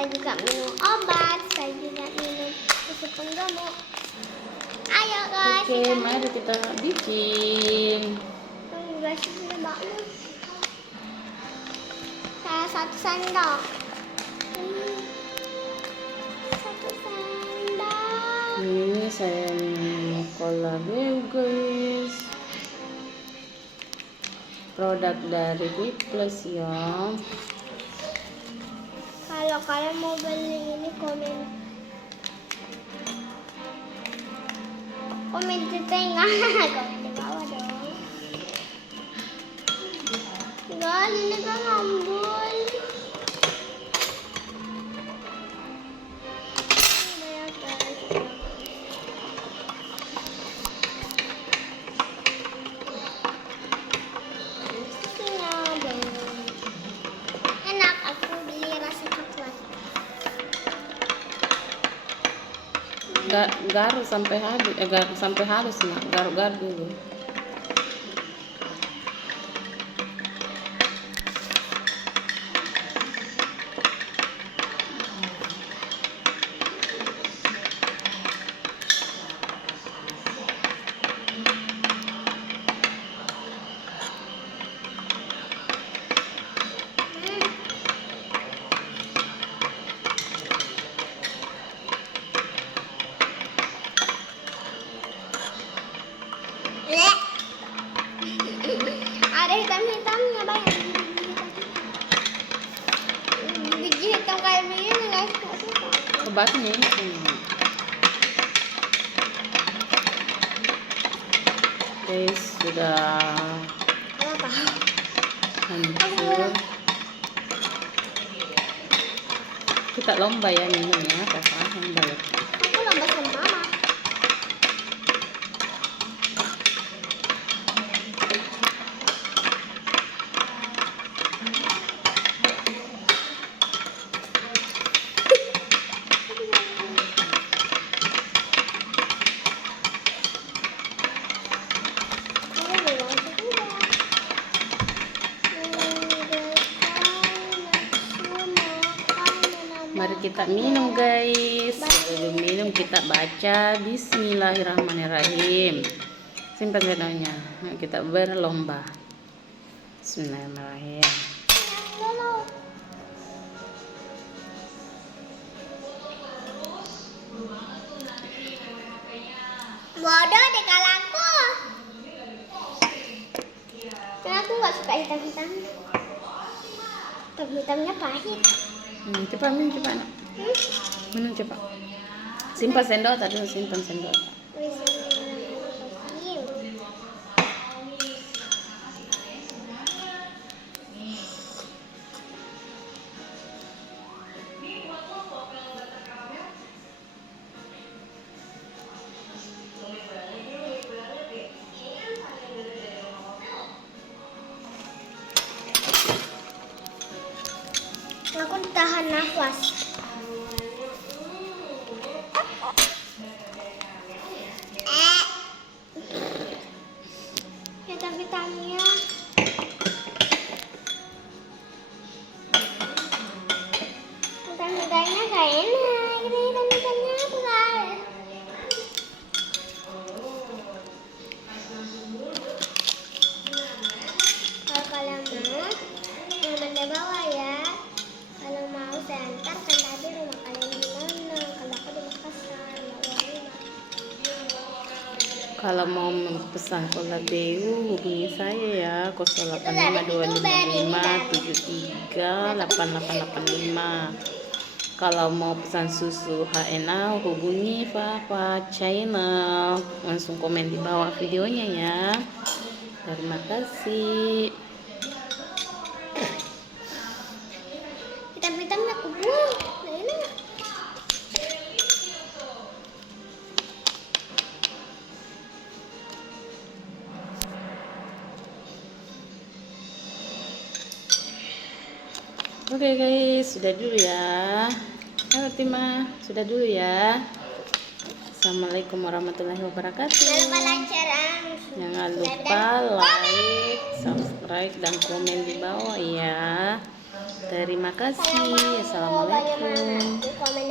saya juga minum obat, saya juga minum susu penggemuk. Ayo guys. Oke, mari kita bikin. Guys, ini banget. Saya satu sendok. Satu sendok. Ini saya minum cola Beu guys. Produk dari B Plus ya. Kalau kalian mau beli ini komen di tengah, komen di bawah dong. Guys, ini kan ngambul. Enak, aku beli rasa coklat. Garuk sampai habis, garuk sampai halus nak, garuk-garuk dulu. Ada hitam-hitamnya banyak. Biji hitam kayak begini guys. Obatnya guys sudah Apa? hancur. Kita lomba ya minumnya, kakak lomba ya. Aku lomba sama mama. Mari kita minum guys. Sebelum minum kita baca Bismillahirrahmanirrahim. Simpan sendoknya. Kita berlomba. Bismillahirrahmanirrahim. Bodoh deh kalau aku. Karena aku nggak suka hitam-hitam. Hitam-hitamnya pahit. Cepat minum cepat nak. Minum cepat. Simpan sendok tadi, simpan sendok. Aku tahan nafas. Hitam-hitamnya. Hitam-hitamnya gak enak. Ini hitam-hitamnya apa guys? Kalau kalian mau, komen di bawah ya. Kalau mau saya antarkan, tapi rumah kalian di mana? Kalau aku di Makassar, Kalau mau pesan cola Beu hubungi saya ya 085255738885. Kalau mau pesan susu HNA hubungi Papa Channel. Langsung komen di bawah videonya ya. Terima kasih. hitam-hitamnya aku buang. Nah, enak. Oke guys, sudah dulu ya. Halo Tima, sudah dulu ya. Assalamualaikum warahmatullahi wabarakatuh. Jangan lupa like, subscribe, dan komen di bawah ya. Terima kasih. Sayang banget. Banyak Assalamualaikum. di komen